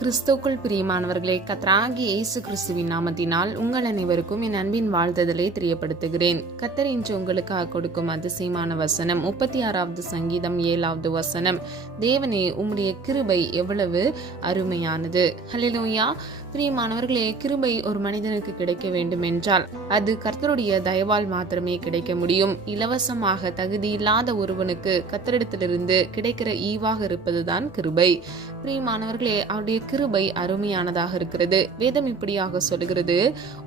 கிறிஸ்துக்குள் பிரியமானவர்களே, கர்த்தராகிய இயேசு கிறிஸ்துவின் நாமத்தினால் உங்கள் அனைவருக்கும் என் அன்பின் வாழ்த்துதலை தெரியப்படுத்துகிறேன். கர்த்தர் இன்று உங்களுக்காக கொடுக்கும் அதிசயமான வசனம் 36வது சங்கீதம் 7வது வசனம். தேவனே, உம்முடைய கிருபை எவ்வளவு அருமையானது. ஹல்லேலூயா. பிரியமானவர்களே, கிருபை ஒரு மனிதனுக்கு கிடைக்க வேண்டும் என்றால் அது கர்த்தருடைய தயவால் மாத்திரமே கிடைக்க முடியும். இலவசமாக தகுதி இல்லாத ஒருவனுக்கு கர்த்தரிடத்திலிருந்து கிடைக்கிற ஈவாக இருப்பதுதான் கிருபை. பிரியமானவர்களே, அவருடைய கிருபை அருமையானதாக இருக்கிறது. வேதம் இப்படியாக சொல்கிறது,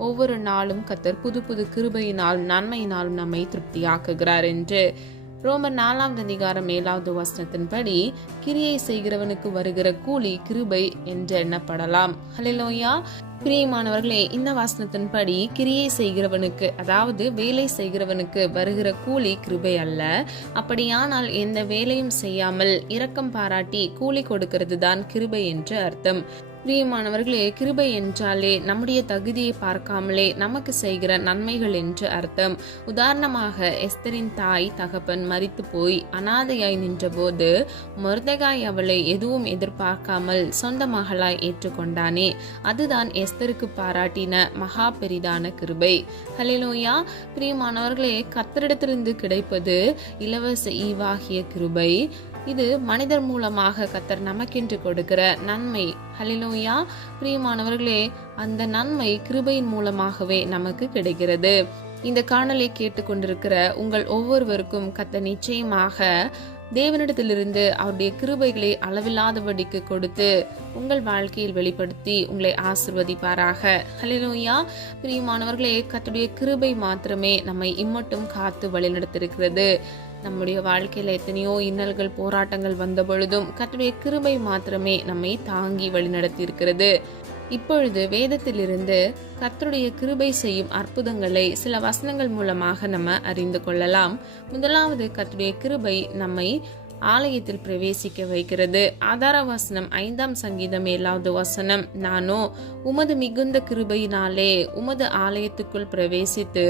ஒவ்வொரு நாளும் கர்த்தர் புது புது கிருபையினால் நன்மையினாலும் நம்மை திருப்தியாக்குகிறார் என்று. ரோமர் 4வது அதிகாரம் 7வது வசனத்தின்படி கிரியை செய்கிறவனுக்கு வருகிற கூலி கிருபை என்று எண்ணப்படலாம். ஹல்லேலூயா. பிரியமானவர்களே, இந்த வசனத்தின்படி கிரியை செய்கிறவனுக்கு, அதாவது வேலை செய்கிறவனுக்கு வருகிற கூலி கிருபை அல்ல. அப்படியானால் எந்த வேலையும் செய்யாமல் இரக்கம் பாராட்டி கூலி கொடுக்கிறது தான் கிருபை என்று அர்த்தம். பிரியமானவர்களே, கிருபை என்றாலே நம்முடைய தகுதியை பார்க்காமலே நமக்கு செய்கிற நன்மைகள் என்று அர்த்தம். உதாரணமாக, எஸ்தரின் தாய் தகப்பன் மரித்து போய் அனாதையாய் நின்றபோது மொர்தெகாய் அவளை எதுவும் எதிர்பார்க்காமல் சொந்த மகளாய் ஏற்றுக்கொண்டானே, அதுதான் எஸ்தருக்கு பாராட்டின மகா பெரிதான கிருபை. ஹல்லேலூயா. பிரியமானவர்களே, கர்த்தரிடத்திலிருந்து கிடைப்பது இலவச ஈவாகிய கிருபை. இது மனிதர் மூலமாக கர்த்தர் நமக்கென்று கொடுக்கிற நன்மை. ஹல்லேலூயா. பிரியமானவர்களே, அந்த நன்மை கிருபையின் மூலமாகவே நமக்கு கிடைக்கிறது. இந்த காணலை கேட்டுக்கொண்டிருக்கிற உங்கள் ஒவ்வொருவருக்கும் கர்த்தர் நிச்சயமாக தேவனிடத்திலிருந்து அவருடைய கிருபைகளை அளவில்லாதபடிக்கு கொடுத்து உங்கள் வாழ்க்கையில் வெளிப்படுத்தி உங்களை ஆசீர்வதிப்பாராக. ஹல்லேலூயா. பிரியமானவர்களே, கர்த்தருடைய கிருபை மாத்திரமே நம்மை இம்மட்டும் காத்து வழிநடத்திருக்கிறது. நம்முடைய வாழ்க்கையில எத்தனையோ இன்னல்கள் போராட்டங்கள் வந்த பொழுதும் கர்த்தருடைய கிருபை மாத்திரமே நம்மை தாங்கி வழிநடத்தி இருக்கிறது. இப்பொழுது வேதத்திலிருந்து கர்த்தருடைய கிருபை செய்யும் அற்புதங்களை சில வசனங்கள் மூலமாக நம்ம அறிந்து கொள்ளலாம். முதலாவது, கர்த்தருடைய கிருபை நம்மை ஆலயத்தில் பிரவேசிக்க வைக்கிறது. ஆதார வசனம் 5ஆம் சங்கீதம் 7வது வசனம். நானோ உமது மிகுந்த கிருபையினாலே உமது ஆலயத்துக்குள் பிரவேசித்து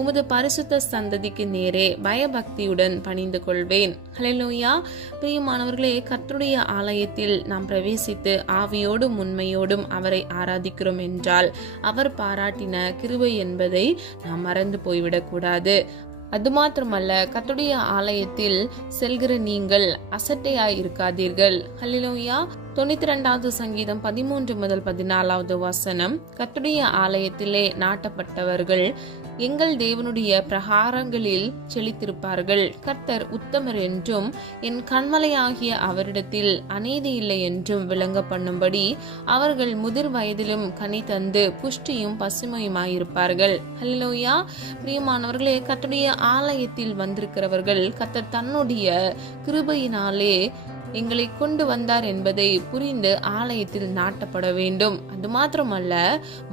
உமது பரிசுத்த சந்ததிக்கு நேரே பயபக்தியுடன் பணிந்து கொள்வேன். ஹல்லேலூயா. பிரியமானவர்களே, கர்த்தருடைய ஆலயத்தில் நாம் பிரவேசித்து ஆவியோடும் உண்மையோடும் அவரை ஆராதிக்கிறோம் என்றால் அவர் பாராட்டின கிருபை என்பதை நாம் மறந்து போய்விடக் கூடாது. அது மாத்திரமல்ல, கர்த்தருடைய ஆலயத்தில் செல்கிற நீங்கள் அசட்டையாய் இருக்காதீர்கள். ஹல்லேலூயா. 92வது சங்கீதம் 13 முதல் 14வது வசனம். கர்த்தருடைய ஆலயத்திலே நாட்டப்பட்டவர்கள் எங்கள் தேவனுடைய பிரகாரங்களில் செழித்திருப்பார்கள். கர்த்தர் உத்தமர் என்றும் என் கண்மலையாகிய அவரிடத்தில் அநீதி இல்லை என்றும் விளங்க பண்ணும்படி அவர்கள் முதிர் வயதிலும் கனி தந்து புஷ்டியும் பசுமையுமாயிருப்பார்கள். ஹல்லேலூயா. பிரியமானவர்களே, கர்த்தருடைய ஆலயத்தில் வந்திருக்கிறவர்கள் கர்த்தர் தன்னுடைய கிருபையினாலே எங்களை கொண்டு வந்தார் என்பதை புரிந்து ஆலயத்தில் நாட்டப்பட வேண்டும். அது மாத்திரமல்ல,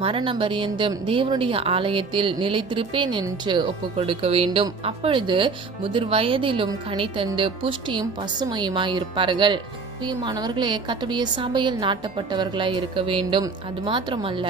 மரண பரியந்தம் தேவனுடைய ஆலயத்தில் நிலைத்திருப்பேன் என்று ஒப்பு கொடுக்க வேண்டும். அப்பொழுது முதிர் வயதிலும் கனி தந்து புஷ்டியும் பசுமையுமாய் இருப்பார்கள். பிரியமானவர்களே, கர்த்தருடைய சபையில் நாட்டப்பட்டவர்களாய் இருக்க வேண்டும். அது மாத்திரமல்ல,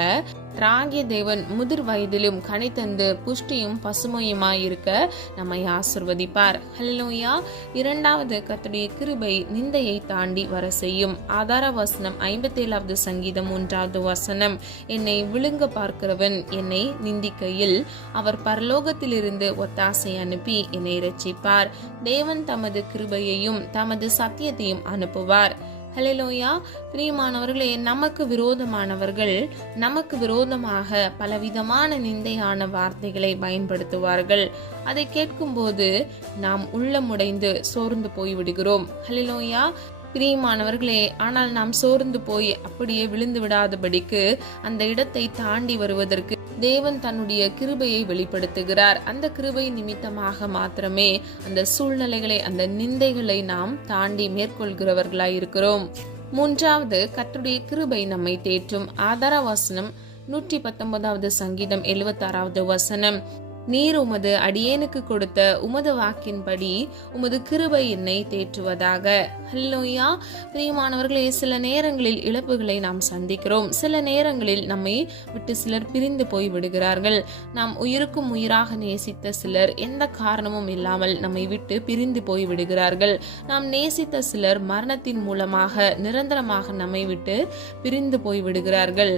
ராகிய தேவன் முதிர் வயதிலும் கனி தந்து புஷ்டியும் பசுமையுமாய் இருக்க நம்மை ஆசீர்வதிப்பார். ஹல்லேலூயா. இரண்டாவது, கர்த்தருடைய கிருபை நிந்தையை தாண்டி வர செய்யும். ஆதார வசனம் 57வது சங்கீதம் 1வது வசனம். என்னை விழுங்க பார்க்கிறவன் என்னை நிந்திக்கையில் அவர் பரலோகத்திலிருந்து ஒத்தாசை அனுப்பி என்னை இரட்சிப்பார். தேவன் தமது கிருபையையும் தமது சத்தியத்தையும் அனுப்புவார். ஹல்லேலூயா. பிரியமானவர்களே, நமக்கு விரோதமானவர்கள் நமக்கு விரோதமாக பலவிதமான நிந்தையான வார்த்தைகளை பயன்படுத்துவார்கள். அதை கேட்கும்போது நாம் உள்ளமுடைந்து சோர்ந்து போய்விடுகிறோம். ஹல்லேலூயா. பிரியமானவர்களே, ஆனால் நாம் சோர்ந்து போய் அப்படியே விழுந்து விடாதபடிக்கு அந்த இடத்தை தாண்டி வருவதற்கு தேவன் தன்னுடைய கிருபையை வெளிப்படுத்துகிறார். அந்த கிருபை நிமித்தமாக மாத்திரமே அந்த சூழ்நிலைகளை, அந்த நிந்தைகளை நாம் தாண்டி மேற்கொள்கிறவர்களாய் இருக்கிறோம். மூன்றாவது, கர்த்தருடைய கிருபை நம்மை தேற்றும். ஆதார வசனம் 119வது சங்கீதம் 76வது வசனம். நீர் உமது அடியேனுக்கு கொடுத்த உமது வாக்கின்படி உமது கிருபை என்னை தேற்றுவதாக. ஹல்லேலூயா. பிரியமானவர்களே, சில நேரங்களில் இழப்புகளை நாம் சந்திக்கிறோம். சில நேரங்களில் நம்மை விட்டு சிலர் பிரிந்து போய் விடுகிறார்கள். நாம் உயிருக்கும் உயிராக நேசித்த சிலர் எந்த காரணமும் இல்லாமல் நம்மை விட்டு பிரிந்து போய் விடுகிறார்கள். நாம் நேசித்த சிலர் மரணத்தின் மூலமாக நிரந்தரமாக நம்மை விட்டு பிரிந்து போய் விடுகிறார்கள்.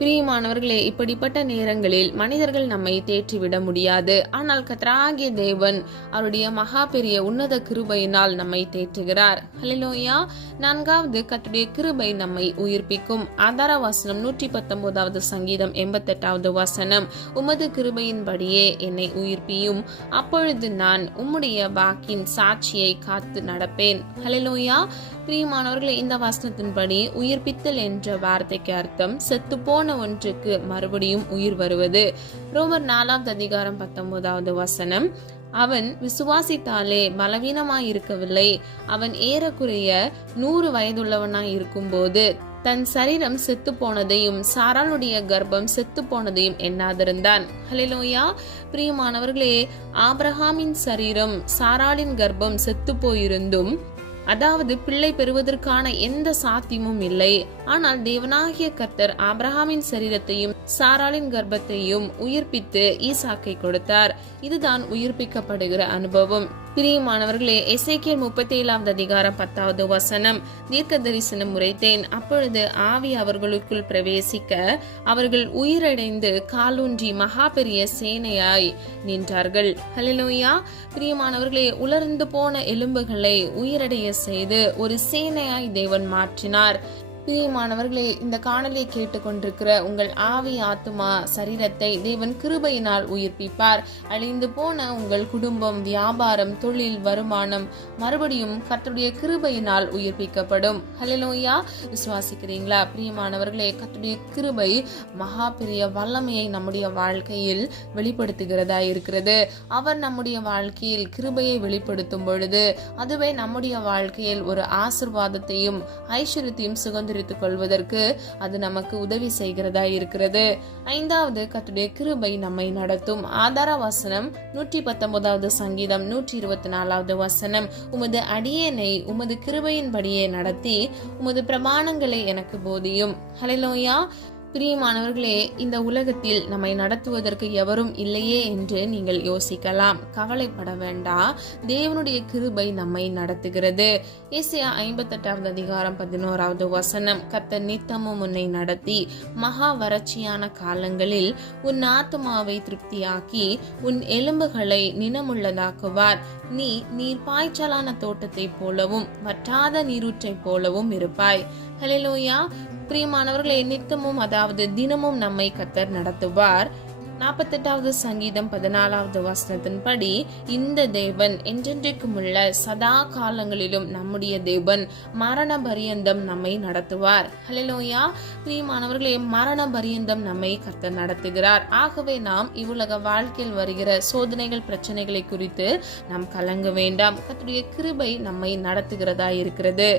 பிரியமானவர்களே, இப்படிப்பட்ட நேரங்களில் மனிதர்கள் நம்மை தேற்றிவிட முடியாது. ஆனால் கர்த்தராகிய தேவன் அவருடைய மகா பெரிய உன்னத கிருபையினால் நம்மை தேற்றுகிறார். ஹல்லேலூயா. 4வது, கர்த்தருடைய கிருபை நம்மை உயிர்ப்பிக்கும். ஆதார வசனம் 119வது சங்கீதம் 88வது வசனம், உமது கிருபையின்படியே என்னை உயிர்ப்பியும், அப்பொழுது நான் உம்முடைய வாக்கின் சாட்சியை காத்து நடப்பேன். ஹல்லேலூயா. பிரியமானவர்களே, இந்த வசனத்தின்படி உயிர்ப்பித்தல் என்ற வார்த்தைக்கு அர்த்தம் செத்து போன ஒன்றுக்கு மறுபடியும் உயிர் வருவது. ரோமர் 4வது அதிகாரம் 19வது வசனம், அவன் விசுவாசித்தாலே பலவீனமாய் இருக்கவில்லை. அவன் ஏறக்குறைய 100 வயதுள்ளவனாய் இருக்கும் போது தன் சரீரம் செத்து போனதையும் சாராளுடைய கர்ப்பம் செத்து போனதையும் எண்ணாதிருந்தான். ஹல்லேலூயா. பிரியமானவர்களே, ஆபிரகாமின் சரீரம் சாராளின் கர்ப்பம் செத்து போயிருந்தும், அதாவது பிள்ளை பெறுவதற்கான எந்த சாத்தியமும் இல்லை. ஆனால் தேவனாகிய கர்த்தர் ஆபிரகாமின் சரீரத்தையும் சாராளின் கர்ப்பத்தையும் உயிர்ப்பித்து ஈசாக்கை கொடுத்தார். இதுதான் உயிர்ப்பிக்கப்படுகிற அனுபவம். பிரியமானவர்களே, எசேக்கியேல் 37வது அதிகாரம் 10வது வசனம், தீர்க்க தரிசனம் உரைத்தேன், அப்பொழுது ஆவி அவர்களுக்குள் பிரவேசிக்க அவர்கள் உயிரடைந்து காலூன்றி மகா பெரிய சேனையாய் நின்றார்கள். ஹல்லேலூயா. பிரியமானவர்களே, உலர்ந்து போன எலும்புகளை உயிரடைய செய்து ஒரு சேனையாய் தேவன் மாற்றினார். பிரியமானவர்களே, இந்த காணொலியை கேட்டுக்கொண்டிருக்கிற உங்கள் ஆவி, ஆத்துமா, சரீரத்தை தேவன் கிருபையினால் உயிர்ப்பிப்பார். அழிந்து போன உங்கள் குடும்பம், வியாபாரம், தொழில், வருமானம் மறுபடியும் கர்த்தருடைய கிருபையினால் உயிர்ப்பிக்கப்படும். ஹல்லேலூயா. விசுவாசிக்கிறீங்களா? பிரியமானவர்களே, கர்த்தருடைய கிருபை மகா பெரிய வல்லமையை நம்முடைய வாழ்க்கையில் வெளிப்படுத்துகிறதா இருக்கிறது. அவர் நம்முடைய வாழ்க்கையில் கிருபையை வெளிப்படுத்தும் பொழுது அதுவே நம்முடைய வாழ்க்கையில் ஒரு ஆசீர்வாதத்தையும் ஐஸ்வர்யத்தையும் சுதந்திரித்துக் கொள்வதற்கு அது நமக்கு உதவி செய்கிறதா இருக்கிறது. 5வது, கர்த்தருடைய கிருபை நம்மை நடத்தும். ஆதார வசனம் 119வது சங்கீதம் 124வது வசனம், உமது அடியேனை உமது கிருபையின்படியே நடத்தி உமது பிரமாணங்களை எனக்கு போதியும். ஹல்லேலூயா. பிரியமானவர்களே, இந்த உலகத்தில் நம்மை நடத்துவதற்கு எவரும் இல்லையே என்று நீங்கள் யோசிக்கலாம். கவலைப்பட வேண்டாம். தேவனுடைய கிருபை நம்மை நடத்துகிறது. ஏசாயா 58வது அதிகாரம் 11வது வசனம், கர்த்தர் நித்தமும் உன்னை நடத்தி மகா வறட்சியான காலங்களில் உன் ஆத்துமாவை திருப்தியாக்கி உன் எலும்புகளை நினமுள்ளதாக்குவார். நீ நீர் பாய்ச்சலான தோட்டத்தை போலவும் வற்றாத நீரூற்றை போலவும் இருப்பாய். ஹல்லேலூயா. பிரியமானவர்களே, நித்தமும் அதாவது தினமும் நம்மை கர்த்தர் நடத்துவார். 48வது சங்கீதம் 14வது வசனத்தின்படி, இந்த தேவன் என்றென்றைக்கும் உள்ள சதா காலங்களிலும் நம்முடைய தேவன் மரண பரியந்தம் நம்மை நடத்துவார். ஹல்லேலூயா. பிரியமானவர்களே, மரண பரியந்தம் நம்மை கர்த்தர் நடத்துகிறார். ஆகவே நாம் இவ்வுலக வாழ்க்கையில் வருகிற சோதனைகள், பிரச்சனைகளை குறித்து நாம் கலங்க வேண்டாம். கர்த்தருடைய கிருபை நம்மை நடத்துகிறதா இருக்கிறது.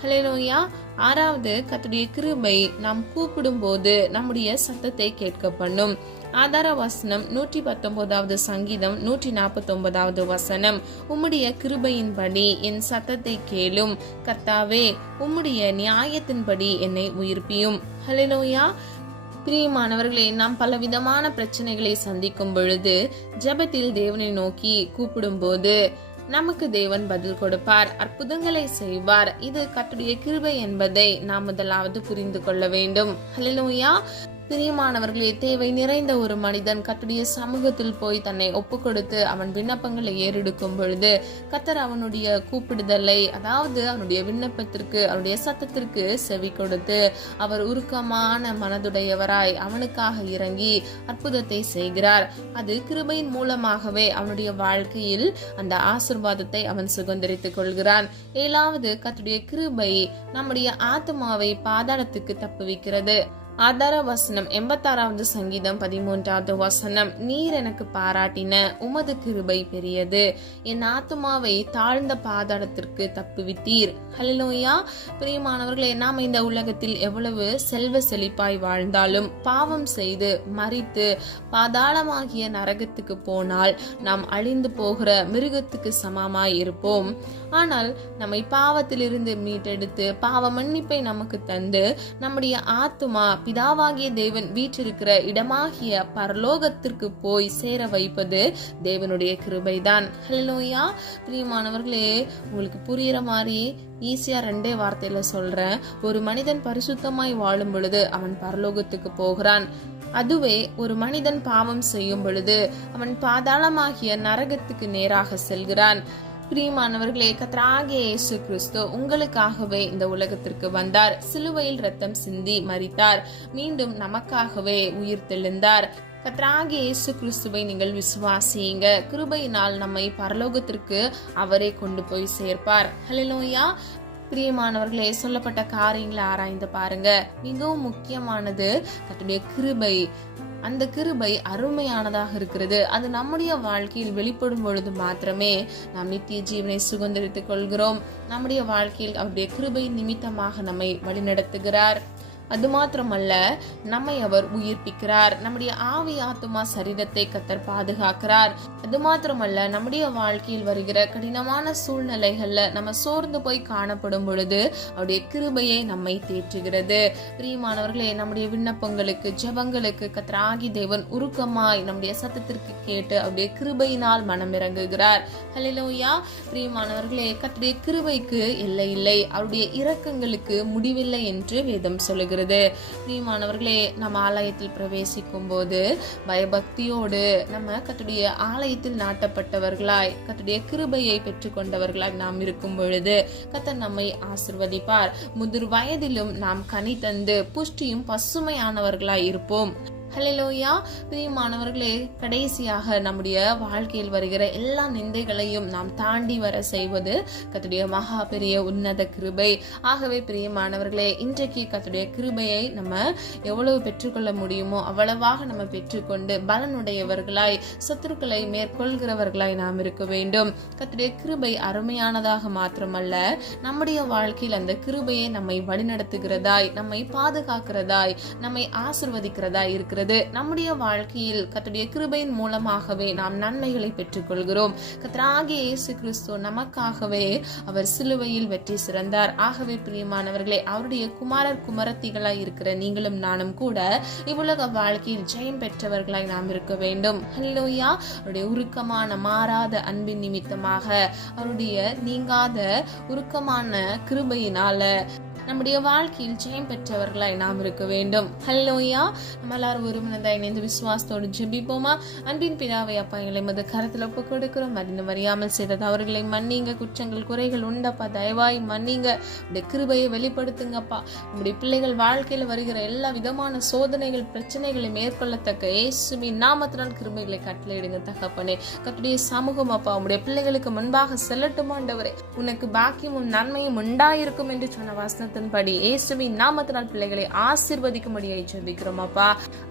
ஹல்லேலூயா. 6வது, கர்த்தருடைய கிருபை நாம் கூப்பிடும் போது நம்முடைய சத்தத்தை கேட்க பண்ணும். ஆதார வசனம் 119வது சங்கீதம் 149வது வசனம், உம்முடைய கிருபையின்படி என் சத்தத்தை கேளும், கர்த்தாவே உம்முடைய நியாயத்தின்படி என்னை உயிர்ப்பியும். ஹல்லேலூயா. பிரியமானவர்களே, நாம் பலவிதமான பிரச்சனைகளை சந்திக்கும் பொழுது ஜெபத்தில் தேவனை நோக்கி கூப்பிடும் போது நமக்கு தேவன் பதில் கொடுப்பார், அற்புதங்களை செய்வார். இது கர்த்தருடைய கிருபை என்பதை நாம் முதலாவது புரிந்து கொள்ள வேண்டும். ஹல்லேலூயா. பிரியமானவர்களே, தேவை நிறைந்த ஒரு மனிதன் கர்த்தருடைய சமூகத்தில் போய் தன்னை ஒப்பு கொடுத்து அவன் விண்ணப்பங்களை ஏறெடுக்கும் பொழுது கர்த்தர் அவனுடைய கூப்பிடுதலை, அதாவது அவனுடைய விண்ணப்பத்திற்கு, அவனுடைய சத்தத்திற்கு செவி கொடுத்து அவர் உருக்கமான மனதுடையவராய் அவனுக்காக இறங்கி அற்புதத்தை செய்கிறார். அது கிருபையின் மூலமாகவே அவனுடைய வாழ்க்கையில் அந்த ஆசீர்வாதத்தை அவன் சுதந்திரித்துக் கொள்கிறான். 7வது, கர்த்தருடைய கிருபை நம்முடைய ஆத்துமாவை பாதாளத்துக்கு தப்புவிக்கிறது. ஆதார வசனம் 86வது சங்கீதம் 13வது வசனம். நீர் எனக்கு பாராட்டின உமது கிருபை பெரியது, என் ஆத்துமாவை தாழ்ந்த பாதாளத்திற்கு தப்புவித்தீர். ஹல்லேலூயா. பிரியமானவர்களே, நாம் இந்த உலகத்தில் எவ்வளவு செல்வ செழிப்பாய் வாழ்ந்தாலும் பாவம் செய்து மரித்து பாதாளமாகிய நரகத்துக்கு போனால் நாம் அழிந்து போகிற மிருகத்துக்கு சமமாய் இருப்போம். ஆனால் நம்மை பாவத்திலிருந்து மீட்டெடுத்து பாவ மன்னிப்பை நமக்கு தந்து நம்முடைய ஆத்துமா பிதாவாகிய தேவன் வீற்றிருக்கிற இடமாகிய பரலோகத்திற்கு போய் சேர வைப்பது தேவனுடைய கிருபைதான். ஹல்லேலூயா. பிரியமானவர்களே, உங்களுக்கு புரியுற மாதிரி ஈஸியா 2 வார்த்தையில சொல்றேன். ஒரு மனிதன் பரிசுத்தமாய் வாழும் பொழுது அவன் பரலோகத்துக்கு போகிறான். அதுவே ஒரு மனிதன் பாவம் செய்யும் பொழுது அவன் பாதாளமாகிய நரகத்துக்கு நேராக செல்கிறான். பிரியமானவர்களே, கர்த்தராகிய இயேசு கிறிஸ்து உங்களுக்காகவே இந்த உலகத்திற்கு வந்தார். சிலுவையில் ரத்தம் சிந்தி மரித்தார். மீண்டும் நமக்காகவே உயிர் தெழுந்தார். கர்த்தராகிய இயேசு கிறிஸ்துவை நீங்கள் விசுவாசியுங்க. கிருபையினால் நம்மை பரலோகத்திற்கு அவரே கொண்டு போய் சேர்ப்பார். ஹல்லேலூயா. பிரியமானவர்களே, சொல்லப்பட்ட காரியங்களை ஆராய்ந்து பாருங்க. மிகவும் முக்கியமானது கர்த்தருடைய கிருபை. அந்த கிருபை அருமையானதாக இருக்கிறது. அது நம்முடைய வாழ்க்கையில் வெளிப்படும் பொழுது மாத்திரமே நாம் நித்திய ஜீவனை சுதந்தரித்துக் கொள்கிறோம். நம்முடைய வாழ்க்கையில் அவருடைய கிருபை நிமித்தமாக நம்மை வழிநடத்துகிறார். அது மாத்திரமல்ல, நம்மை அவர் உயிர்ப்பிக்கிறார். நம்முடைய ஆவி ஆத்துமா சரீரத்தை கர்த்தர் பாதுகாக்கிறார். அது மாத்திரமல்ல, நம்முடைய வாழ்க்கையில் வருகிற கடினமான சூழ்நிலைகள்ல நம்ம சோர்ந்து போய் காணப்படும் பொழுது அவருடைய கிருபையை நம்மை தேற்றுகிறது. பிரியமானவர்களே, நம்முடைய விண்ணப்பங்களுக்கு ஜெபங்களுக்கு கர்த்தராகிய தேவன் உருக்கமாய் நம்முடைய சத்தத்திற்கு கேட்டு அவருடைய கிருபையினால் மனம் இறங்குகிறார். ஹல்லேலூயா. பிரியமானவர்களே, கர்த்தருடைய கிருபைக்கு எல்லை இல்லை, அவருடைய இரக்கங்களுக்கு முடிவில்லை என்று வேதம் சொல்லுகிறது. பிரியமானவர்களே, நம்ம ஆலயத்தில் பிரவேசிக்கும் போது பயபக்தியோடு நம்ம கர்த்தருடைய ஆலயத்தில் நாட்டப்பட்டவர்களாய் கர்த்தருடைய கிருபையை பெற்றுக்கொண்டவர்களாய் நாம் இருக்கும் பொழுது கர்த்தர் நம்மை ஆசீர்வதிப்பார். முதிர் வயதிலும் நாம் கனி தந்து புஷ்டியும் பசுமையானவர்களாய் இருப்போம். ஹல்லேலூயா. பிரியமானவர்களே, கடைசியாக நம்முடைய வாழ்க்கையில் வருகிற எல்லா நிந்தைகளையும் நாம் தாண்டி வர செய்வது கர்த்தருடைய மகா பெரிய உன்னத கிருபை. ஆகவே பிரியமானவர்களே, இன்றைக்கு கர்த்தருடைய கிருபையை நம்ம எவ்வளவு பெற்றுக்கொள்ள முடியுமோ அவ்வளவாக நம்ம பெற்றுக்கொண்டு பலனுடையவர்களாய் சத்துருக்களை மேற்கொள்கிறவர்களாய் நாம் இருக்க வேண்டும். கர்த்தருடைய கிருபை அருமையானதாக மாத்திரமல்ல, நம்முடைய வாழ்க்கையில் அந்த கிருபையை நம்மை வழிநடத்துகிறதாய், நம்மை பாதுகாக்கிறதாய், நம்மை ஆசீர்வதிக்கிறதாய் இருக்கிறது. நம்முடைய வாழ்க்கையில் கர்த்தருடைய கிருபையின் மூலமாகவே நாம் நன்மைகளை பெற்றுக்கொள்கிறோம். கர்த்தராகிய இயேசு கிறிஸ்து நமக்காகவே அவர் சிலுவையில் வெற்றி சிறந்தார். ஆகவே பிரியமானவர்களே, அவருடைய குமாரர் குமாரத்திகளாய் இருக்கிற நீங்களும் நானும் கூட இவ்வுலக வாழ்க்கையில் ஜெயம் பெற்றவர்களாய் நாம் இருக்க வேண்டும். ஹல்லேலூயா. அவருடைய உருக்கமான மாறாத அன்பின் நிமித்தமாக, அவருடைய நீங்காத உருக்கமான கிருபையினால நம்முடைய வாழ்க்கையில் ஜெயம் பெற்றவர்களாய் நாம் இருக்க வேண்டும். ஹல்லேலூயா. நம்ம எல்லாரும் ஒரு மனதாய் இணைந்து விசுவாசத்தோடு ஜெபிப்போமா? அன்பின் பிதாவே, அப்பா, எங்களை மது கரத்தில் ஒப்பு கொடுக்கிறோம். மதினம் அறியாமல் செய்த தவறுகளை மன்னிங்க. குற்றங்கள் குறைகள் உண்டப்பா, தயவாய் மன்னிங்க. உடைய கிருபையை வெளிப்படுத்துங்கப்பா. உங்களுடைய பிள்ளைகள் வாழ்க்கையில் வருகிற எல்லா விதமான சோதனைகள் பிரச்சனைகளை மேற்கொள்ளத்தக்க இயேசுவின் நாமத்தினால் கிருபைகளை கட்டளையிடுங்க தகப்பனே. கர்த்தருடைய சமூகம் அப்பா உங்களுடைய பிள்ளைகளுக்கு முன்பாக செல்லட்டும் ஆண்டவரே. உனக்கு பாக்கியமும் நன்மையும் உண்டாயிருக்கும் என்று சொன்ன வசனத்தை படி இயேசுவின் நாமத்தினால் பிள்ளைகளை ஆசீர்வதிக்கும்படியாய் ஜெபிக்கிறோம் அப்பா.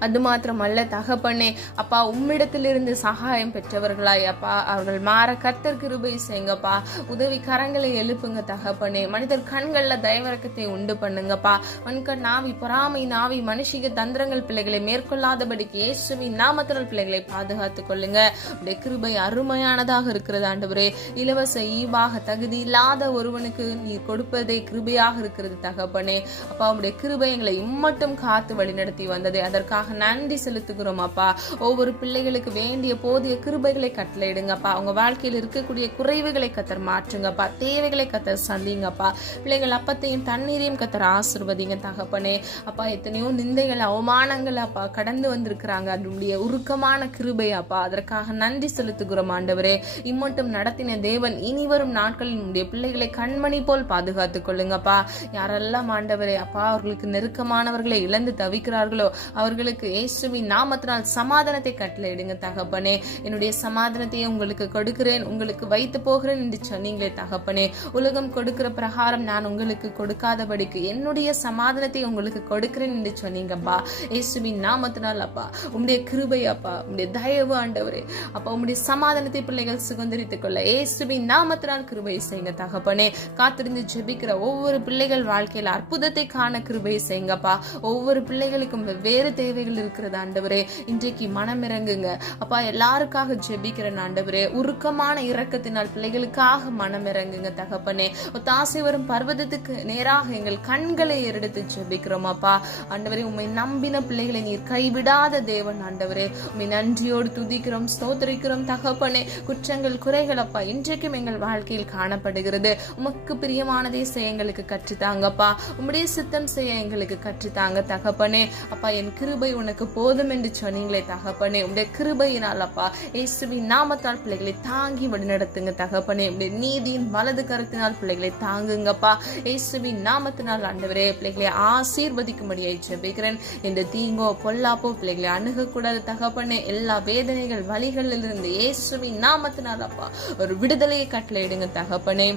அது மாத்திரமல்ல தகப்பனே, அப்பா, உம்மிடத்திலிருந்து சகாயம் பெற்றவர்களாய் அப்பா அவர்கள் மாற கர்த்தர் கிருபை செய்யுங்கப்பா. உதவி கரங்களை எழுப்புங்க தகப்பனே. மனிதர் கண்கள்ல தயவிறக்கத்தை உண்டு பண்ணுங்கப்பா. மண்கண் நாவி பொறாமை நாவி மனுஷிக தந்திரங்கள் பிள்ளைகளை மேற்கொள்ளாதபடிக்கு இயேசுவின் நாமத்தினால் பிள்ளைகளை பாதுகாத்துக் கொள்ளுங்க. உடைய கிருபை அருமையானதாக இருக்கிறது ஆண்டவரே. இலவச ஈவாக தகுதி இல்லாத ஒருவனுக்கு நீர் கொடுப்பதே கிருபையாக இருக்கிறது தகப்பனே. அப்பா, உடைய கிருபை எங்களை இம்மட்டும் காத்து வழிநடத்தி வந்தது, அதற்காக நன்றி செலுத்துகிறோம் அப்பா. ஒவ்வொரு பிள்ளைகளுக்கு வேண்டிய போதிய கிருபைகளை கட்டளையிடுங்கப்பா. அவங்க வாழ்க்கையில் இருக்கக்கூடிய குறைவுகளை கத்தர் மாற்றுங்கப்பா. தேவைகளை கத்தர் சந்திங்கப்பா. பிள்ளைகள் அப்பத்தையும் தண்ணீரையும் கத்தர் ஆசீர்வதிங்க தகப்பனே. அப்பா, எத்தனையோ நிந்தைகள் அவமானங்கள் அப்பா கடந்து வந்திருக்கிறாங்க. அதனுடைய உருக்கமான கிருபை அப்பா, அதற்காக நன்றி செலுத்துகிறோம் ஆண்டவரே. இம்மட்டும் நடத்தின தேவன் இனி வரும் நாட்களில் உடைய பிள்ளைகளை கண்மணி போல் பாதுகாத்துக் கொள்ளுங்கப்பா. யாரெல்லாம் ஆண்டவரே அப்பா அவர்களுக்கு நெருக்கமானவர்களை இழந்து தவிக்கிறார்களோ அவர்களுக்கு இயேசுவின் நாமத்தினால் சமாதானத்தை கட்டளையிடுங்க தகப்பனே. என்னுடைய சமாதானத்தையே உங்களுக்கு கொடுக்கிறேன், உங்களுக்கு வைத்து போகிறேன் என்று சொன்னீங்களே தகப்பனே. உலகம் கொடுக்கிற பிரகாரம் நான் உங்களுக்கு கொடுக்காதபடிக்கு என்னுடைய சமாதானத்தை உங்களுக்கு கொடுக்கிறேன் என்று சொன்னீங்கப்பா. இயேசுவின் நாமத்தினால் அப்பா உம்முடைய கிருபை அப்பா, உம்முடைய தயவு ஆண்டவரே அப்பா, உம்முடைய சமாதானத்தை பிள்ளைகள் சுதந்திரித்துக் கொள்ள இயேசுவின் நாமத்தினால் கிருபை செய்யுங்க தகப்பனே. காத்திருந்து ஜெபிக்கிற ஒவ்வொரு பிள்ளைகள் வாழ்க்கையில் அற்புதத்தை காண கிருபை செய்யுங்கப்பா. ஒவ்வொரு பிள்ளைகளுக்கும் வெவ்வேறு தேவைகள் இருக்கிறது ஆண்டவரே. இன்றைக்கு மனம் இறங்குங்க அப்பா. எல்லாருக்காக ஜெபிக்கிறேன் ஆண்டவரே. உருக்கமான இரக்கத்தினால் பிள்ளைகளுக்காக மனம் இறங்குங்க தகப்பனே. ஒத்தாசை வரும் பர்வதத்துக்கு நேராக எங்கள் கண்களை எடுத்து ஜெபிக்கிறோம் அப்பா. ஆண்டவரே உம்மை நம்பின பிள்ளைகளை நீர் கைவிடாத தேவன் ஆண்டவரே. உம்மை நன்றியோடு துதிக்கிறோம், ஸ்தோத்திரிக்கிறோம் தகப்பனே. குற்றங்கள் குறைகள் அப்பா இன்றைக்கும் எங்கள் வாழ்க்கையில் காணப்படுகிறது. உமக்கு பிரியமானதே செய்ய எங்களுக்கு கற்றுத்தாங்கப்பா. உம்முடைய சித்தம் செய்ய எங்களுக்கு கற்றுத்தாங்க தகப்பனே. அப்பா என் கிருபை உனக்கு போதும் என்று சொன்னீங்களே தகப்பனே. உம்முடைய கிருபையினால் அப்பா இயேசுவின் நாமத்தால் பிள்ளைகளை தாங்கி வழிநடத்துங்க தகப்பனே. உம்முடைய நீதியின் வலது கருத்தினால் பிள்ளைகளை தாங்குங்கப்பா. இயேசுவின் நாமத்தினால் ஆண்டவரே பிள்ளைகளை ஆசீர்வதிக்கும்படியாய் ஜெபிக்கிறேன். இந்த தீங்கோ பொல்லாப்போ பிள்ளைகளை அணுகக்கூடாது தகப்பனே. எல்லா வேதனைகள் வலிகளில் இருந்து இயேசுவின் நாமத்தினால் அப்பா ஒரு விடுதலையை கட்டளையிடுங்க தகப்பனே.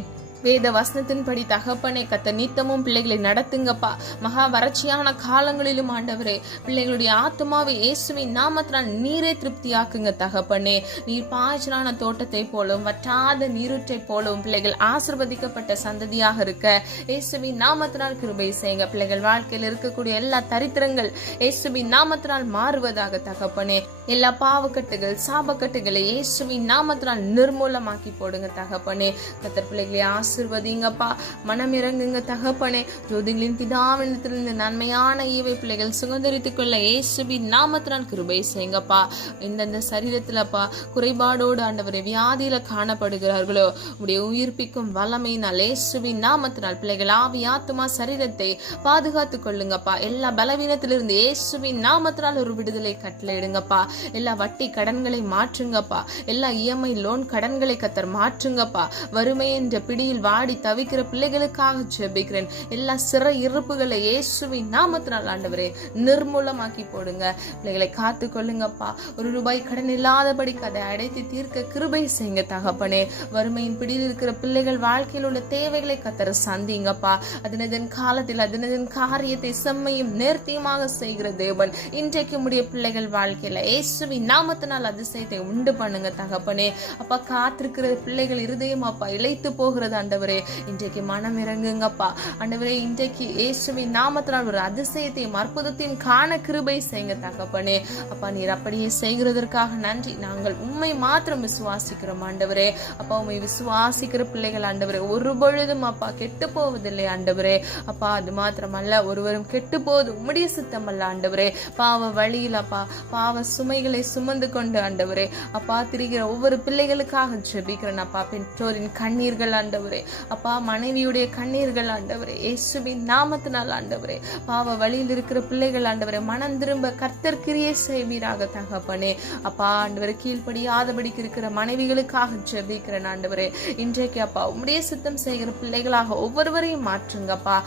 வேத வசனத்தின்படி தகப்பனே கத்த நித்தமும் பிள்ளைகளை நடத்துங்கப்பா. மகா வறட்சியான காலங்களிலும் ஆண்டவரே பிள்ளைகளுடைய ஆத்மாவை இயேசுவின் நாமத்தினால் நீரே திருப்தியாக்குங்க தகப்பனே. நீர் பாய்ச்சலான தோட்டத்தை போலவும் வற்றாத நீரூற்றை போலவும் பிள்ளைகள் ஆசீர்வதிக்கப்பட்ட சந்ததியாக இருக்க இயேசுவின் நாமத்தினால் கிருபை செய்யுங்க. பிள்ளைகள் வாழ்க்கையில் இருக்கக்கூடிய எல்லா தரித்திரங்கள் இயேசுவின் நாமத்தினால் மாறுவதாக தகப்பனே. எல்லா பாவக்கட்டுகள் சாபக்கட்டுகளை இயேசுவின் நாமத்தினால் நிர்மூலமாக்கி போடுங்க தகப்பனே. கத்தர் பிள்ளைகளை ஆசீர்வதிங்கப்பா. மனம் இறங்குங்க தகப்பனே. ஜோதிகளின் பிதாவினிடத்திலிருந்து நன்மையான ஈவை பிள்ளைகள் சுதந்திரித்துக் கொள்ள இயேசுவின் நாமத்தினால் கிருபை செய்யுங்கப்பா. இந்தந்த சரீரத்திலப்பா குறைபாடோடு ஆண்டவரே வியாதியில காணப்படுகிறார்களோ உடைய உயிர்ப்பிக்கும் வல்லமையினால் இயேசுவின் நாமத்தினால் பிள்ளைகள் ஆவி ஆத்துமா சரீரத்தை பாதுகாத்துக் கொள்ளுங்கப்பா. எல்லா பலவீனத்திலிருந்து இயேசுவின் நாமத்தினால் ஒரு விடுதலை கட்டளையிடுங்கப்பா. எல்லா வட்டி கடன்களை மாற்றுங்கப்பா. எல்லா இஎம்ஐ லோன் கடன்களை கத்தர் மாற்றுங்கப்பா. வறுமை என்ற பிடியில் வாடி தவிக்கிற பிள்ளைகளுக்காக ஜெபிக்கிறேன். எல்லா சிறை இருப்புகளை இயேசுவின் நாமத்தினால் ஆண்டவரே நிர்மூலமாக்கி போடுங்க. பிள்ளைகளை காத்து கொள்ளுங்கப்பா. ₹1 கடன் இல்லாதபடிக்கு அதை அடைத்து தீர்க்க கிருபை செய்யுங்க தகப்பனே. வறுமையின் பிடியில் இருக்கிற பிள்ளைகள் வாழ்க்கையில் உள்ள தேவைகளை கத்தர சந்திங்கப்பா. அதனதன் காலத்தில் அதனதன் காரியத்தை செம்மையும் நேர்த்தியுமாக செய்கிற தேவன் இன்றைக்கு உடைய பிள்ளைகள் வாழ்க்கையில இயேசுவின் நாமத்தினால் அதிசயத்தை உண்டு பண்ணுங்க தகப்பனே. அப்பா காத்திருக்கிற பிள்ளைகள் இருதயம் அப்பா இழைத்து போகிறது ஆண்டவரே. இன்றைக்கு மனம் இறங்குங்கப்பா ஆண்டவரே. இன்றைக்கு இயேசுவின் நாமத்தினால் ஒரு அதிசயத்தையும் அற்புதத்தையும் காண கிருபை செய்யுங்க தகப்பனே. அப்பா நீர் அப்படியே செய்கிறதற்காக நன்றி. நாங்கள் உம்மை மாத்திரம் விசுவாசிக்கிறோம் ஆண்டவரே. அப்பா உம்மை விசுவாசிக்கிற பிள்ளைகள் ஆண்டவரே ஒரு பொழுதும் அப்பா கெட்டு போவதில்லை ஆண்டவரே. அப்பா அது மாத்திரமல்ல ஒருவரும் கெட்டு போவது உம்முடைய சித்தம் அல்ல ஆண்டவரே. பாவ வழியில் அப்பா பாவ சுமைகளை சுமந்து கொண்டு ஆண்டவரே அப்பா திரிகிற ஒவ்வொரு பிள்ளைகளுக்காக ஜெபிக்கிறேன் அப்பா. பெற்றோரின் கண்ணீர்கள் ஆண்டவரே அப்பா மனைவியுடைய கண்ணீர்கள் ஆண்டவரே இயேசுவின் நாமத்தினால் ஆண்டவரே பாவ வழியில் இருக்கிற பிள்ளைகள் ஆண்டவரே மனம் திரும்ப கர்த்தர் கிரியை செய்வீராக தகப்பனே. அப்பா ஆண்டவரே கீழ்ப்படியாதபடிக்கு இருக்கிற மனைவிகளுக்காக ஜெபிக்கிறேன் ஆண்டவரே. இன்றைக்கு அப்பா உம்முடைய சித்தம் செய்கிற பிள்ளைகளாக ஒவ்வொருவரையும் மாற்றுங்கப்பா.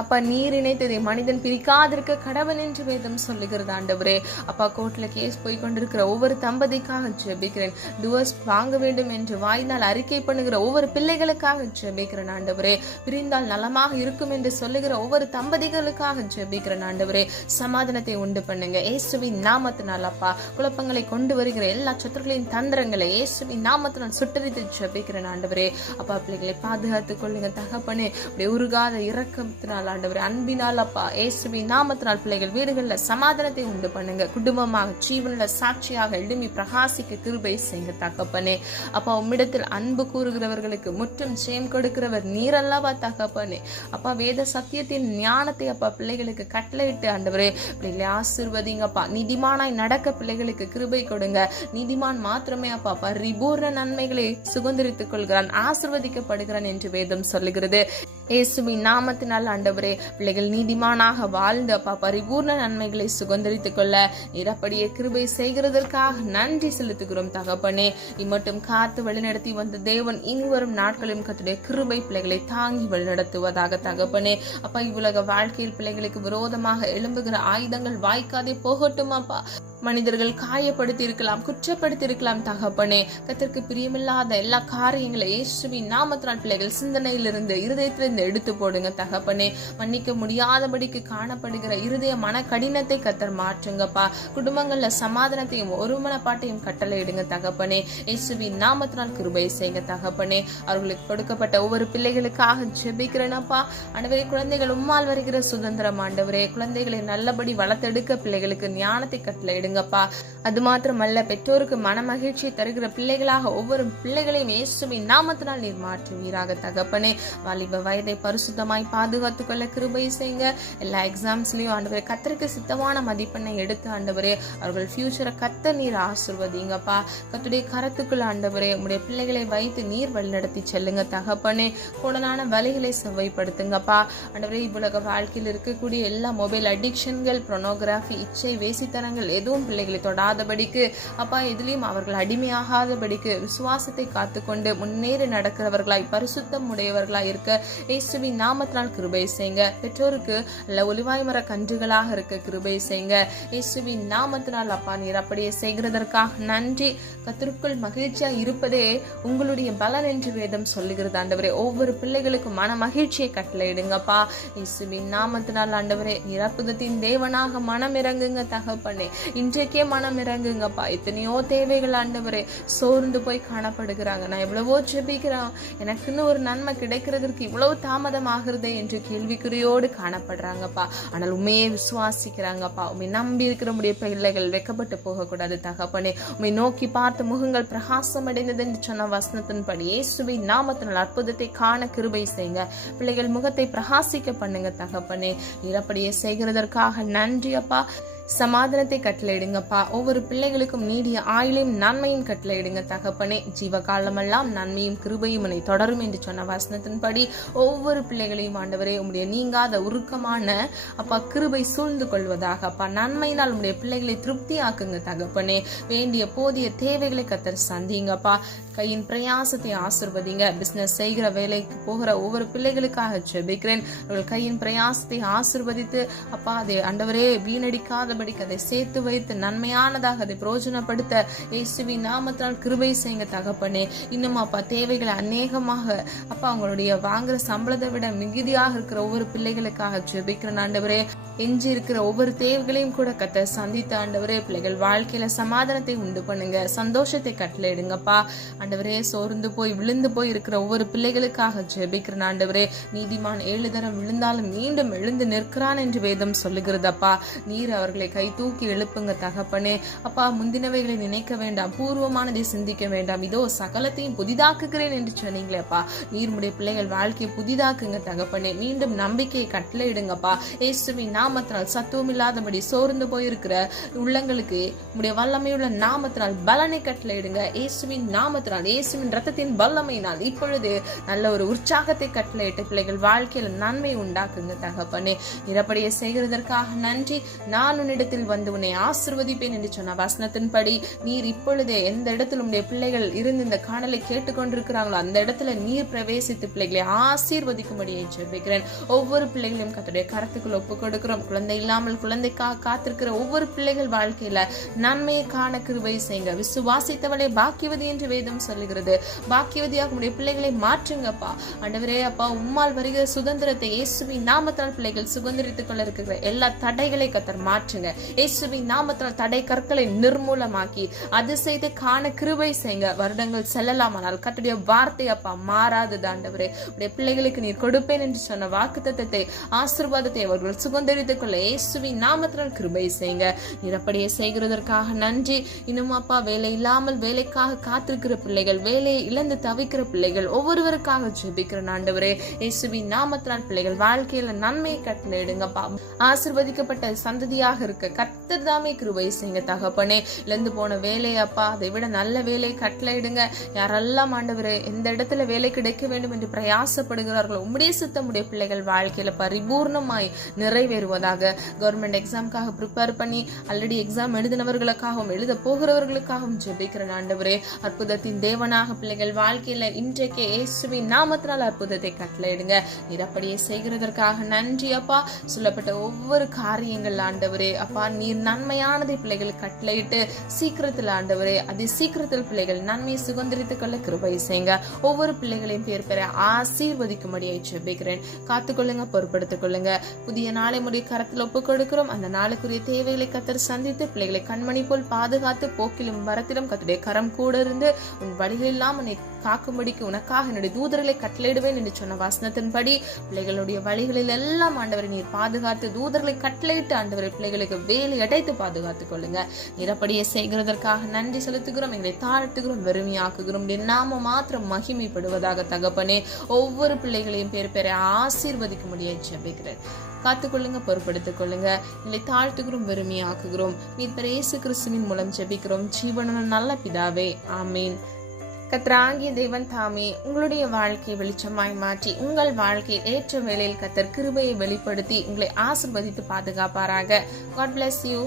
அப்பா நீர் இணைத்ததை மனிதன் பிரிக்காதிருக்க கடவன் என்று வேதம் சொல்லுகிறது ஆண்டவரே. அப்பா கோர்ட்ல கேஸ் போய் கொண்டிருக்கிற ஒவ்வொரு தம்பதிக்காக ஜெபிக்கிறேன். டிவோர்ஸ் வாங்க வேண்டும் என்று வாயினால் அறிக்கை பண்ணுகிற ஒவ்வொரு பிள்ளைகளுக்காக ஜெபிக்கிறேன் ஆண்டவரே. பிரிந்தால் நலமாக இருக்கும் என்று சொல்லுகிற ஒவ்வொரு தம்பதிகளுக்காக ஜெபிக்கிறேன் ஆண்டவரே. சமாதானத்தை உண்டு பண்ணுங்க இயேசுவின் நாமத்தினால் அப்பா. குழப்பங்களை கொண்டு வருகிற எல்லா சத்துருக்களின் தந்திரங்களை இயேசுவின் நாமத்தினால் சுட்டரித்து ஜெபிக்கிறேன் ஆண்டவரே. அப்பா பிள்ளைகளை பாதுகாத்துக் கொள்ளுங்க தகப்பனே. அப்படியே உருகாத இரக்கத்தினால் ஆண்டவரே அன்பினால் அப்பா இயேசுவின் நாமத்தினால் பிள்ளைகள் வீடுகளில் சமாதானத்தை உண்டு பண்ணுங்க. குடும்பமாக ஜீவன்ல சாட்சியாக எழுமி பிரகாசிக்க கிருபை செய்யுங்க தகப்பனே. அப்பா உம்மிடத்தில் அன்பு கூறுகிறவர்களுக்கு முற்றும் ஜெயம் கொடுக்கிறவர் நீரல்லவா தகப்பனே. அப்பா வேத சத்தியத்தின் ஞானத்தை அப்பா பிள்ளைகளுக்கு கட்டளையிட்டு ஆண்டவரே பிள்ளைகளை ஆசீர்வதிங்கப்பா. நீதிமானாய் நடக்க பிள்ளைகளுக்கு கிருபை கொடுங்க. நீதிமான் மாத்திரமே அப்பா பரிபூர்ண நன்மைகளை சுதந்திரித்துக் கொள்கிறான், ஆசீர்வதிக்கப்படுகிறான் என்று வேதம் சொல்லுகிறது. இயேசுவின் நாமத்தினால் ஆண்டவரே பிள்ளைகள் நீதிமானாக வாழ்ந்து அப்பா பரிபூர்ண நன்மைகளை சுதந்தரித்துக் கொள்ள நீர் அப்படியே கிருபை செய்கிறதற்காக நன்றி செலுத்துகிறோம் தகப்பனே. இம்மட்டும் காத்து வழிநடத்தி வந்த தேவன் இனி வரும் நாட்களிலும் கர்த்தருடைய கிருபை பிள்ளைகளை தாங்கி வழிநடத்துவதாக தகப்பனே. அப்பா இவ்வுலக வாழ்க்கையில் பிள்ளைகளுக்கு விரோதமாக எழும்புகிற ஆயுதங்கள் வாய்க்காதே போகட்டும் அப்பா. மனிதர்கள் காயப்படுத்தி இருக்கலாம், குற்றப்படுத்தி இருக்கலாம் தகப்பனே. கர்த்தருக்கு பிரியமில்லாத எல்லா காரியங்களை இயேசுவின் நாமத்தினால் பிள்ளைகள் சிந்தனையிலிருந்து இருதயத்திலிருந்து எடுத்து போடுங்க தகப்பனே. மன்னிக்க முடியாதபடிக்கு காணப்படுகிற இருதய மன கடினத்தை கர்த்தர் மாற்றுங்கப்பா. குடும்பங்கள்ல சமாதானத்தையும் ஒருமனப்பாட்டையும் கட்டளையிடுங்க தகப்பனே. இயேசுவின் நாமத்தினால் கிருபை செய்யுங்க தகப்பனே. அவர்களுக்கு கொடுக்கப்பட்ட ஒவ்வொரு பிள்ளைகளுக்காக ஜெபிக்கிறேனப்பா. ஆண்டவரே குழந்தைகள் உம்மால் வருகிற சுதந்திரம் ஆண்டவரே. குழந்தைகளை நல்லபடி வளர்த்தெடுக்க பிள்ளைகளுக்கு ஞானத்தை கட்டளையிடுங்கப்பா. அது மாத்திரமல்ல பெற்றோருக்கு மன மகிழ்ச்சியை தருகிற பிள்ளைகளாக ஒவ்வொரு பிள்ளைகளையும் இயேசுவின் நாமத்தினால் நீர் மாற்றுவீராக தகப்பனே. வாலிப வயதை பரிசுத்தமாய் பாதுகாத்துக் கொள்ள கிருபை செய்யுங்க. எல்லா எக்ஸாம்ஸ்லயும் ஆண்டவரே கர்த்தருக்கு சித்தமான மதிப்பெண்ணை எடுத்து ஆண்டவரே அவர்கள் ஃபியூச்சரை கர்த்தர் நீர் ஆசீர்வதிங்கப்பா. கர்த்தருடைய கரத்துக்குள் ஆண்டவரே உம்முடைய பிள்ளைகளை வைத்து நீர் வழிநடத்தி செல்லுங்க தகப்பனே. கோடலான வழிகளை செவ்வாய்ப்படுத்துங்கப்பா. ஆண்டவரே இவ்வுலக வாழ்க்கையில் இருக்கக்கூடிய எல்லா மொபைல் அடிக்ஷன்கள், பொர்னோகிராஃபி, இச்சை, வேசித்தனங்கள் எதுவும் பிள்ளைகளை தொடாதபடிக்கு அப்பா எதிலையும் அவர்கள் அடிமையாகாதபடிக்கு விசுவாசத்தை காத்துக்கொண்டு முன்னேறி நடக்கிறவர்களாய் பரிசுத்தம் உடையவர்களாய் இருக்க இயேசுவின் நாமத்தினால் கிருபை செய்யுங்க. பெற்றோருக்கு அல்ல ஒலிவாய் மர கன்றுகளாக இருக்க கிருபை செய்யுங்க. இயேசுவின் நாமத்தினால் அப்பா நீர் அப்படியே செய்கிறதற்காக நன்றி. கர்த்தருக்குள் மகிழ்ச்சியா இருப்பதே உங்களுடைய பலன் என்று வேதம் சொல்லுகிறது ஆண்டவரே. ஒவ்வொரு பிள்ளைகளுக்கும் மன மகிழ்ச்சியை கட்டளையிடுங்கப்பா. இயேசுவின் நாமத்தினால் ஆண்டவரே நீர் அற்புதத்தின் தேவனாக மனம் இறங்குங்க தகப்பனே. இன்றைக்கே மனம் இறங்குங்கப்பா. எத்தனையோ தேவைகள் ஆண்டவரே சோர்ந்து போய் காணப்படுகிறாங்க. நான் எவ்வளவோ ஜெபிக்கிறேன், எனக்குன்னு ஒரு நன்மை கிடைக்கிறதுக்கு இவ்வளவு தாமதம் ஆகுறதே என்று கேள்விக்குறியோடு காணப்படுறாங்கப்பா. ஆனால் உண்மையே விசுவாசிக்கிறாங்கப்பா. உண்மை நம்பி இருக்கிற முடிய பிள்ளைகள் வெக்கப்பட்டு போகக்கூடாது தகப்பனே. உண்மை நோக்கி பார்த்த முகங்கள் பிரகாசம் அடைந்தது என்று சொன்ன வசனத்தின்படி இயேசுவின் நாமத்தினால் அற்புதத்தை காண கிருபை செய்யுங்க. பிள்ளைகள் முகத்தை பிரகாசிக்க பண்ணுங்க தகப்பனே. நீர் அப்படியே செய்கிறதற்காக நன்றி அப்பா. சமாதானத்தை கட்டளையிடுங்கப்பா. ஒவ்வொரு பிள்ளைகளுக்கும் நீடிய ஆயுளையும் நன்மையும் கட்டளையிடுங்க தகப்பனே. ஜீவ காலமெல்லாம் நன்மையும் கிருபையும் என்னை தொடரும் என்று சொன்ன வசனத்தின்படி ஒவ்வொரு பிள்ளைகளையும் ஆண்டவரே உம்முடைய நீங்காத உருக்கமான அப்பா கிருபை சூழ்ந்து கொள்வதாக அப்பா. நன்மையினால் உம்முடைய பிள்ளைகளை திருப்தி ஆக்குங்க தகப்பனே. வேண்டிய போதிய தேவைகளை கர்த்தர் சந்திங்கப்பா. கையின் பிரயாசத்தை ஆசீர்வதிங்க. பிசினஸ் செய்கிற வேலைக்கு போகிற ஒவ்வொரு பிள்ளைகளுக்காக ஜெபிக்கிறேன். அவர்கள் கையின் பிரயாசத்தை ஆசீர்வதித்து அப்பா அதை ஆண்டவரே வீணடிக்காத அதை சேர்த்து வைத்து நன்மையானதாக அதை பிரயோஜனப்படுத்த இயேசுவின் நாமத்தினால் கிருபை செய்யுங்க தகப்பனே. இன்னும் அப்பா தேவைகளை அநேகமாக அப்பா அவங்களுடைய வாங்குற சம்பளத்தை விட மிகுதியாக இருக்கிற ஒவ்வொரு பிள்ளைகளுக்காக ஜெபிக்கிறேன் ஆண்டவரே. எஞ்சி இருக்கிற ஒவ்வொரு தேவைகளையும் கூட கர்த்தர் சந்தித்த ஆண்டவரே பிள்ளைகள் வாழ்க்கையில சமாதானத்தை உண்டு பண்ணுங்க, சந்தோஷத்தை கட்டளையிடுங்கப்பா. ஆண்டவரே சோர்ந்து போய் விழுந்து போய் இருக்கிற ஒவ்வொரு பிள்ளைகளுக்காக ஜெபிக்கிறேன் ஆண்டவரே. நீதிமான் 7 தரம் விழுந்தாலும் மீண்டும் எழுந்து நிற்கிறான் என்று வேதம் சொல்லுகிறதப்பா. நீர் அவர்களை கை தூக்கி எழுப்புங்க தகப்பனே. அப்பா முந்தினவைகளை நினைக்க வேண்டாம், பூர்வமானதை சிந்திக்க வேண்டாம், இதோ சகலத்தையும் புதிதாக்குகிறேன் என்று சொன்னீங்களே அப்பா. நீர்முடைய பிள்ளைகள் வாழ்க்கையை புதிதாக்குங்க தகப்பனே. மீண்டும் நம்பிக்கையை கட்டளையிடுங்கப்பா. இயேசுவின் நாமத்தினால் சத்துவம் இல்லாதபடி சோர்ந்து போயிருக்கிற உள்ளங்களுக்கு உடைய வல்லமையுள்ள நாமத்தினால் பலனை கட்டளையிடுங்க. இயேசுவின் நாமத்தினால், இயேசுவின் ரத்தத்தின் வல்லமையினால் இப்பொழுது நல்ல ஒரு உற்சாகத்தை கட்டளையிட்டு பிள்ளைகள் வாழ்க்கையில நன்மை உண்டாக்குங்க தகப்பனே. நிரப்படியை செய்கிறதற்காக நன்றி. நான் உன்னிடத்தில் வந்து உன்னை ஆசீர்வதிப்பேன் என்று சொன்ன வசனத்தின்படி நீர் இப்பொழுதே எந்த இடத்துல உடைய பிள்ளைகள் இருந்து இந்த காணலை கேட்டுக்கொண்டிருக்கிறாங்களோ அந்த இடத்துல நீர் பிரவேசித்து பிள்ளைகளை ஆசீர்வதிக்கும்படியை ஜெபிக்கிறேன். ஒவ்வொரு பிள்ளைகளையும் கர்த்தருடைய கரத்துக்குள் ஒப்புக் கொடுக்கிறோம். குழந்தை இல்லாமல் குழந்தைக்காக காத்திருக்கிற ஒவ்வொரு பிள்ளைகள் வாழ்க்கையில நன்மையை காண கிருபை செய்யுங்க. விசுவாசித்தவளே பாக்கியவதி என்று வேதம் சொல்லுகிறது. பாக்கியவதியாக உடைய பிள்ளைகளை மாற்றுங்கப்பா. ஆண்டவரே அப்பா உம்மால் வருகிற சுதந்திரத்தை இயேசுவின் நாமத்தால் பிள்ளைகள் சுதந்திரித்துக் கொள்ள இருக்கிற எல்லா தடைகளை கர்த்தர் மாற்றுங்க. இயேசுவின் நாமத்தால் தடை கற்களை நிர்மூலமாக்கி அதிசயத்தை காண கிருபை செய்யுங்க. வருடங்கள் செல்லலாம், ஆனால் கர்த்தருடைய வார்த்தை அப்பா மாறாதது. ஆண்டவரே உடைய பிள்ளைகளுக்கு நீர் கொடுப்பேன் என்று சொன்ன வாக்குத்தத்தத்தை ஆசீர்வாதத்தை அவர்கள் சுதந்திரித்துக் கொள்ள இயேசுவின் நாமத்தால் கிருபை செய்யுங்க. நீர் அப்படியே செய்கிறதற்காக நன்றி. இன்னும் அப்பா வேலை இல்லாமல் வேலைக்காக காத்திருக்கிற பிள்ளைகள், வேலையை இழந்து தவிக்கிற பிள்ளைகள் ஒவ்வொருவருக்காக ஜெபிக்கிற ஆண்டவரே இயேசுவின் நாமத்தால் பிள்ளைகள் வாழ்க்கையில நன்மையை கட்டளையிடுங்கப்பா. ஆசீர்வதிக்கப்பட்ட சந்ததியாக இருக்க கர்த்தர் தாமே கிருபை செய்யுங்க தகப்பனே. இழந்து போன வேலை அப்பா, அதை விட நல்ல வேலை கட்டளையிடுங்க. யாரெல்லாம் ஆண்டவரே எந்த இடத்துல வேலை கிடைக்க வேண்டும் என்று பிரயாசப்படுகிறார்களோ உம்முடைய சித்தம் உடைய பிள்ளைகள் வாழ்க்கையில பரிபூர்ணமாய் நிறைவேறுவதாக. கவர்மெண்ட் எக்ஸாமுக்காக ப்ரிப்பேர் பண்ணி ஆல்ரெடி எக்ஸாம் எழுதினவர்களுக்காகவும் எழுத போகிறவர்களுக்காகவும் ஜெபிக்கிறேன் ஆண்டவரே. அற்புதத்தின் தேவனாக பிள்ளைகள் வாழ்க்கையில இன்றைக்கு இயேசுவின் நாமத்தினால் அற்புதத்தை கட்டளையிடுங்க. நீர் அப்படியே செய்கிறதற்காக நன்றி அப்பா. சொல்லப்பட்ட ஒவ்வொரு காரியங்கள் ஆண்டவரே அப்பா, நீர் நன்மையானதை பிள்ளைகள் கட்டளையிட்டு சீக்கிரத்தில் ஆண்டவரே அதி சீக்கிரத்தில் பிள்ளைகள் நன்மையை சுதந்திரித்துக் கொள்ள கிருபை செய்யுங்க. ஒவ்வொரு பிள்ளைகளையும் பேர் பெற ஆசீர்வதிக்கும்படியை ஜெபிக்கிறேன். காத்துக்கொள்ளுங்க, பொறுப்படுத்திக் கொள்ளுங்க. புதிய நாளை முடிய கரத்தில் ஒப்புக் கொடுக்கிறோம். அந்த நாளுக்குரிய தேவைகளை கத்தர் சந்தித்து பிள்ளைகளை கண்மணி போல் பாதுகாத்து போக்கிலும் வரத்திலும் கத்துடைய கரம் கூட இருந்து உன் வழிகளெல்லாம் உன்னை காக்கும்படிக்கு உனக்காக என்னுடைய தூதர்களை கட்டளையிடுவேன் என்று சொன்ன வசனத்தின்படி பிள்ளைகளுடைய வழிகளில் எல்லாம் ஆண்டவரை நீர் பாதுகாத்து தூதர்களை கட்டளையிட்டு ஆண்டவரை பிள்ளைகளுக்கு வேலை அடைத்து பாதுகாத்துக் கொள்ளுங்க. நிறப்படியே செய்கிறதற்காக நன்றி செலுத்துகிறோம். எங்களை தாழ்த்துகிறோம், வெறுமையாக்குகிறோம். நாம மாத்திரம் மகிமைப்படுவதாக தகப்பனே. ஒவ்வொரு பிள்ளைகளையும் பேர் பேரை ஆசீர்வதிக்க முடியாது ஜெபிக்கிறேன். காத்துக்கொள்ளுங்க, பொறுப்படுத்திக் கொள்ளுங்க. எங்களை தாழ்த்துகிறோம், வெறுமையாக்குகிறோம். மீட்பர் இயேசு கிறிஸ்துவின் மூலம் ஜெபிக்கிறோம் ஜீவனுள்ள நல்ல பிதாவே, ஆமீன். கர்த்தராகிய தேவன் தாமே உங்களுடைய வாழ்க்கையை வெளிச்சமாய் மாற்றி உங்கள் வாழ்க்கையை ஏற்ற வேளையில் கர்த்தர் கிருபையை வெளிப்படுத்தி உங்களை ஆசீர்வதித்து பாதுகாப்பாராக. God bless you.